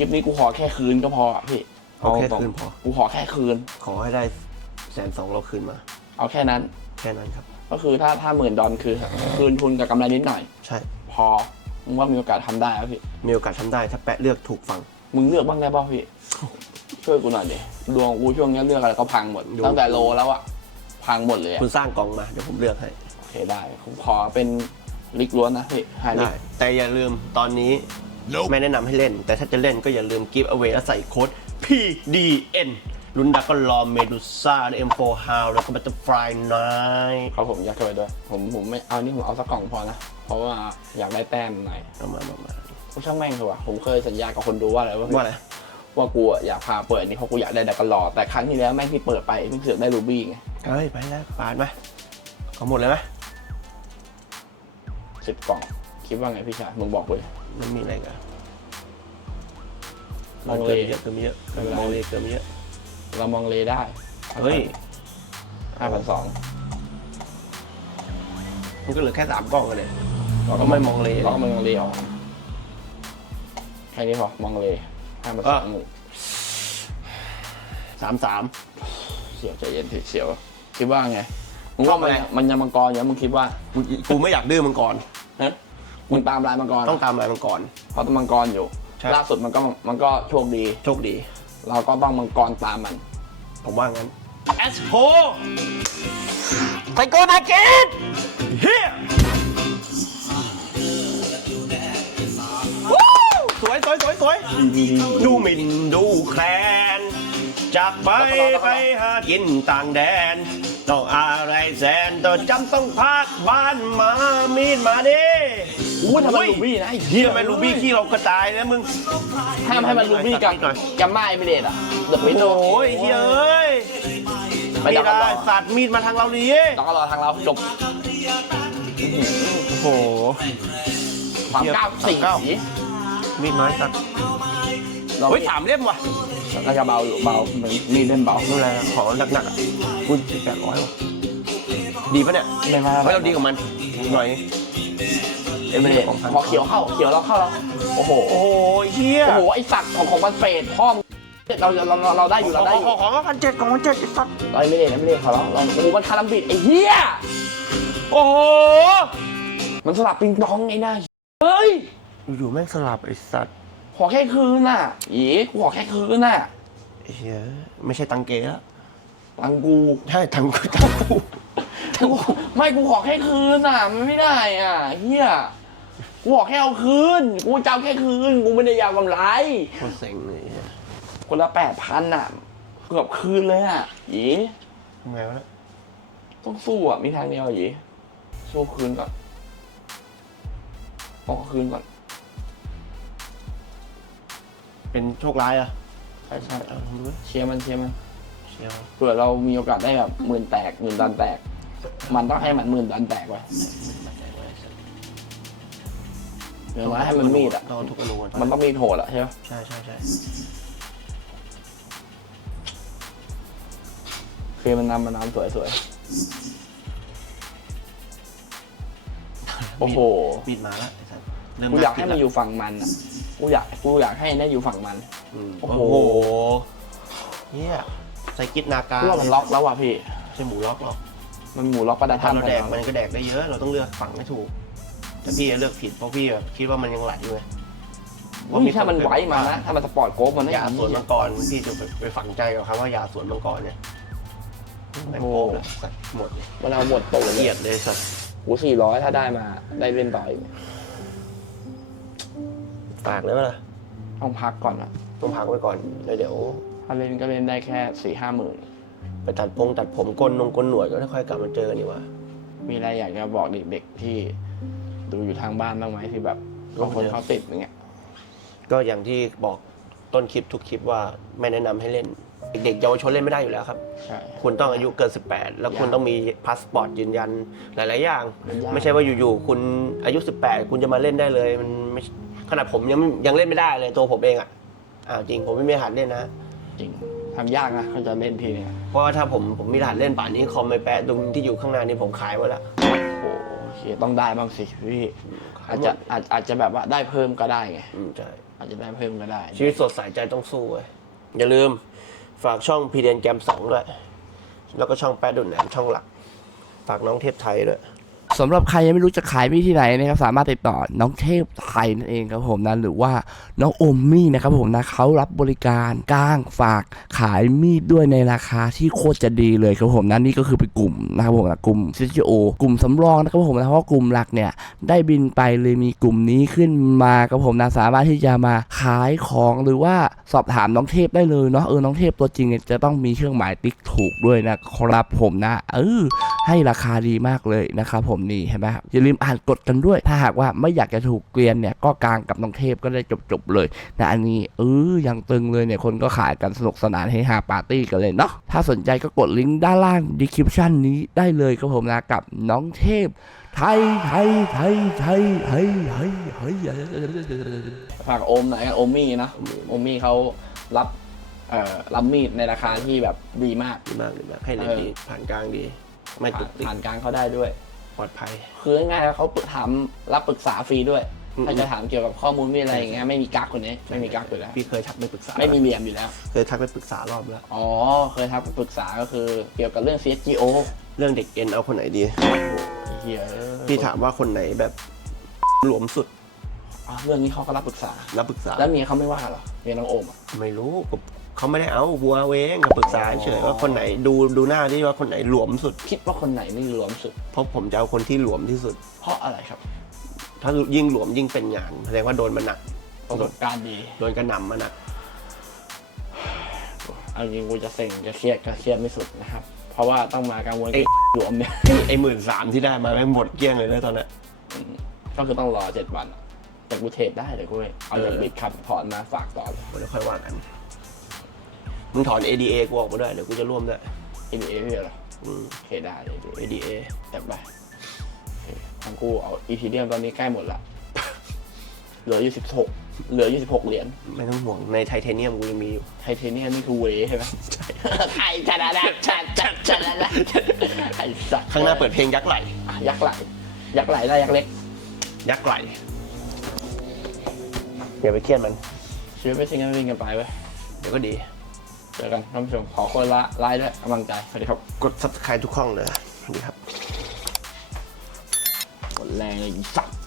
ลิปนี้กูขอแค่คืนก็พออะพี่เอาแค่ตรงคืนพอ กูขอแค่คืน ขอให้ได้แสนสองเราคืนมา เอาแค่นั้น แค่นั้นครับ ก็คือถ้าถ้าหมื่นดอลคือ คืนทุนกับกำไรนิดหน่อย ใช่ พอมึงว่ามีโอกาสทำได้ไหมพี่ มีโอกาสทำได้ถ้าแปะเลือกถูกฝั่งมึงเลือกบ้างได้ป่ะพี่ ช่วยกูหน่อยดิดวงกูช่วงนี้เลือกอะไรก็พังหมดดูตั้งแต่โลแล้วอะพังหมดเลยอะคุณสร้างกล่องมาเดี๋ยวผมเลือกให้ โอเคได้ผมขอเป็นลิกล้วนนะพี่ไฮลิได้ กแต่อย่าลืมตอนนี้ ไม่แนะนำให้เล่น แต่ถ้าจะเล่นก็อย่าลืมกิฟต์เอาไว้และใส่โค้ด PDN ลุ้นดักก็รอเมดูซ่า M4 ฮาวแล้วก็บัตเตอร์ฟลายไนเขาผมยัดเข้าไปด้วย ผมผมไม่เอานี่ผมเอาสักกล่องพอนะ เพราะว่าอยากได้แต้มหน่อยเอามามามากูช่างแม่งเถอะวะผมเคยสัญญากับคนดูว่าอะไรว่าว่าอะไรว่ากูอะอยากพาเปิดอันนี้เพราะกูอยากได้ดักกรอแต่ครั้งที่แล้วแม่งที่เปิดไปเพิ่งเสือกได้รูบี้ไงเฮ้ยไปแล้วปาดไหมเอาหมดเลยไหมสิบกล่องคิดว่าไงพี่ชายมึงบอกเลย มันมีอะไรกันมองเลเกินเยอะเกินเยอะไม่เป็นไรมองเลเกินเยอะเรามองเลได้เฮ้ยห้าพันสองมันก็เหลือแค่สามกล้องกันเลยเราก็ไม่มองเลเราก็มองเลออกแค่นี้พอมองเลห้าพันสองหนึ่งสามสามเสียวใจเย็นสิเสียว คิดว่าไงมึงว่ามันทำไมมันยังมังกรอยู่มึงคิดว่ากูกูไม่อยากดื้อมันก่อนฮะ มึงตามลายมังกรต้องตามอะไรมันก่อนเพราะต้องมังกรอยู่ ใช่ ล่าสุดมันก็มันก็โชคดี โชคดี เราก็ต้องมังกรตามมัน ผมว่างั้นแอสโพไซโกนาเกตเฮียสวยสวยสวยสวยดูหมินดูแคลน จากไปไปหากินต่างแดน ต้องอะไรแสนต้องจำต้องพากบ้านมามีดมาดิ อู้ทำไมลูบี้นะไอ้เฮียทำไมลูบี้ขี้เรากระจายนะมึงห้ามให้มันลูบี้กับหน่อยแกมมาไอมิเลตอะเดอะฟินโดโอ้ยเฮียเอ้ยไม่ไม่ได้ได้สัตว์มีดมาทางเราดิต้องรอทางเราจบโอ้โหความก้าวสี่สามเก้ามีดไม้สัตว์เราเฮ้ยสามเล่มว่ะเราจะเบาอยู่เบาเหมือนมีเล่นเบาไม่เป็นไรของหนักๆอะคุณแปดร้อยว่ะดีปะเนี่ยไม่มาไม่เราดีกับมันหน่อย เอมิเลตพอเขียวเข้าเขียวเราเข้าแล้วโอ้โหโอ้โหเฮียโอ้โหไอสัตว์ของของมันเฟดพ่อมเราเราเราเราได้อยู่เราได้อยู่ขอของพันเจ็ดของพันเจ็ดไอ้สัตว์ไอมิเลตไอมิเลตขอเราเราโอ้โหมันคารัมบิดไอ้เหี้ยโอ้โหมันสลับปิงปองไอ้หน้าเฮ้ยอยู่ๆแม่งสลับไอ้สัตว์ขอแค่คืนน่ะอีกูขอแค่คืนน่ะเฮียไม่ใช่ตังเกแล้วตังกูใช่ตังกูตังกูกูไม่กูขอแค่คืนน่ะมันไม่ได้อะเฮีย กูขอแค่เอาคืน กูจะเอาแค่คืน กูไม่ได้อยากกำไร โคตรเซ็งเลยเหี้ยคนละแปดพันอะ เกือบคืนเลยอะหยีทำไงวะเนี่ยต้องสู้อะ มีทางเดียวอะหยีสู้คืนก่อนเอาคืนก่อน เป็นโชคร้ายอะใช่ใช่เอาทำด้วยเชียร์มันเชียร์มัน เชียวเผื่อเรามีโอกาสได้แบบหมื่นแตกหมื่นดันแตก มันต้องให้มันหมื่นดันแตกไว้ เดี๋ยวมาให้มันมีดอะต้องเอาทุกอนุก่อนมันต้องมีดโหดอะใช่ไหมใช่ใช่ใช่คือมันนำมันนำสวยสวยโอ้โหมีดมาแล้วไอ้สัตว์เริ่มกูอยากให้มันแล้วอยู่ฝั่งมันอะกูอยากกูอยากให้ได้อยู่ฝั่งมันอืมโอ้โอ้โหโหเฮียใส่กิดนาการกูว่ามันล็อกแล้วว่ะพี่ไม่ใช่หมูล็อกหรอกมันหมูล็อกประดาถ้าท่านเราแดกมันก็แดกได้เยอะ เราต้องเลือกฝั่งให้ถูก แต่พี่เลือกผิดเพราะพี่แบบคิดว่ามันยังไหลอยู่ไงว่ามีถ้ามันไหวมานะถ้ามันสปอร์ตโกฟมันได้ยาสวนมังกรพี่จะไปไปฝังใจกับคำว่ายาสวนมังกรเนี่ยแม่งโป๊ะเลยสัตว์หมดเลยมันเอาหมดตัวละเลเอียยดเลยสัตว์กูสี่ร้อยถ้าได้มา ได้เล่นต่ออีกตากเลยล่ะต้องพักก่อนอะต้องพักไว้ก่อนแล้วเดี๋ยว ถ้าเล่นก็เล่นได้แค่สี่ห้าหมื่นไปตัดพงตัดผมก้นนงก้นหนวดก็ค่อยกลับมาเจอกันดีกว่ามีอะไรอยากจะบอกเด็กๆที่ ดูอยู่ทางบ้านบ้างไหมที่แบบบางคนเขาติดอย่างเงี้ยก็อย่างที่บอกต้นคลิปทุกคลิปว่าไม่แนะนำให้เล่น เด็กๆเยาวชนเล่นไม่ได้อยู่แล้วครับ ใช่ คุณต้องอายุเกิน 18 แล้วคุณต้องมีพาสปอร์ตยืนยันหลาย ๆ อย่างมันยากไม่ใช่ว่าอยู่ ๆ คุณอายุ 18 คุณจะมาเล่นได้เลย มันไม่ขนาดผมยังไม่ยังเล่นไม่ได้เลยตัวผมเองอะอ้าวจริงผมไม่มีรหัสเล่นนะ จริงทำยากนะเขาจะเล่นทีเนี่ยเพราะว่าถ้าผมผมมีรหัสเล่นป่านนี้คอมไม่แปะตรงที่อยู่ข้างหน้านี่ผมขายไว้แล้วโอ้โอ เคต้องได้บ้างสิพี่ขาอายจหมจะดอาจอาจจะแบบว่าได้เพิ่มก็ได้ไงอืมใช่อาจจะได้เพิ่มก็ได้ ชีวิตสดใสใจต้องสู้เว้ยอย่าลืมฝากช่องพีเดนแกมสองด้วย แล้วก็ช่องแปดดุนแหนมช่องหลัก ฝากน้องเทพไทยด้วย สำหรับใครยังไม่รู้จะขายมีดที่ไหนนะครับสามารถติดต่อน้องเทพไทยนั่นเองครับผมนะหรือว่าน้องอมมี่นะครับผมนะเขารับบริการก้างฝากขายมีดด้วยในราคาที่โคตรจะดีเลยครับผมนะนี่ก็คือเป็นกลุ่มนะครับผมนะกลุ่ม CGO กลุ่มสำรองนะครับผมนะเพราะกลุ่มหลักเนี่ยได้บินไปเลยมีกลุ่มนี้ขึ้นมาครับผมนะสามารถที่จะมาขายของหรือว่าสอบถามน้องเทพได้เลยเนาะเออน้องเทพตัวจริงเนี่ยจะต้องมีเครื่องหมายติ๊กถูกด้วยนะครับผมนะเออให้ราคาดีมากเลยนะครับผมนี่เห็นไหมครับอย่าลืมอ่านกฎกันด้วย ถ้าหากว่าไม่อยากจะถูกเกลียนเนี่ยก็กลางกับน้องเทพก็ได้จบๆเลยนะอันนี้เออยังตึงเลยเนี่ยคนก็ขายกันสนุกสนานให้ฮาปาร์ตี้กันเลยเนาะถ้าสนใจก็กดลิงก์ด้านล่าง description นี้ได้เลยครับผมนะกับน้องเทพไทยไทยไทยไทยไทยไทยไทยฝากโอมหน่อยกันโอมมี่นะโอมมี่เขารับเอ่อรับมีดในราคาที่แบบดีมากดีมากดีมากให้เลนเออดีผ่านกลางดี ไม่ผ่าตุนกติกผ่านกลางเขาได้ด้วยป ลอดภัย คือง่ายๆแล้วเขาถามรับปรึกษาฟรีด้วยอืมถ้าจะถามเกี่ยวกับข้อมูลมีอะไรอย่างเงี้ยไม่มีกักคนนี้ไม่มีกักอยู่แล้วพี่เคยทักไปปรึกษาไม่มีเหลี่ยมอยู่แล้ว เคยทักไปปรึกษารอบแล้วอ๋อเคยทักไปปรึกษาก็คือเกี่ยวกับเรื่อง CSGO เรื่องเด็กเอ็นเอาคนไหนดีเฮียพี่ถามว่าคนไหนแบบหลวมสุดอ๋อเรื่องนี้เขาก็รับปรึกษารับปรึกษาแล้วเมียเขาไม่ว่าเหรอเมียน้องโอมอะไม่รู้ก็ เขาไม่ได้เอาวัวเวงเขาปรึกษาเฉยว่าคนไหนดูดูหน้าที่ว่าคนไหนหลวมสุด คิดว่าคนไหนนี่หลวมสุด เพราะผมจะเอาคนที่หลวมที่สุด เพราะอะไรครับ ถ้ายิ่งหลวมยิ่งเป็นงานแสดงว่าโดนมาหนักประสบการณ์ดี โดนกระหน่ำมาหนักเอาจริงกูจะเซ็งจะเครียดก็เครียดไม่สุดนะครับ เพราะว่าต้องมากังวลเอ้กับยหลวมเนี่ยไอ้หมื่นสามที่ได้มาแม่งหมดเกลี้ยงเลยนะตอนนั้นก็คือต้องรอเจ็ดวันอะแต่กูเทรดได้เดี๋ยวกูเอาจากเออบิดครับถอนมาฝากต่อเลยเดี๋ยวค่อยว่ากัน มึงถอน ADA กูออกมาด้วยเดี๋ยวกูจะร่วมด้วยอินเอพี่เหรออืมโอเคได้เลย ADA จับไปโอเคของกูเอาอีทีเดียมตอนนี้ใกล้หมดละ เหลืออยู่สิบหกเหลืออยู่สิบหกเหรียญ ไม่ต้องห่วงในไทเทเนียมกูยังมีอยู่ ไทเทเนียมนี่คือเวใช่ไหมใครชนะนะชนะชนะชนะนะไอ้สัตว์ข้างหน้าเปิดเพลงยักษ์ไหล อะยักษ์ไหล ยักษ์ไหลได้ยักษ์เล็ก ยักษ์ไหลอย่าไปเครียดมันชีวิตไม่ทิ้งกันวิ่งกันไปเว้ยเดี๋ยวก็ดีเจอกันท่านผู้ชมขอคนละไลค์ด้วยกำลังใจสวัสดีครับ กด subscribe ทุกช่องเลยสวัสดีครับ กดแรงเลยอีสัตว์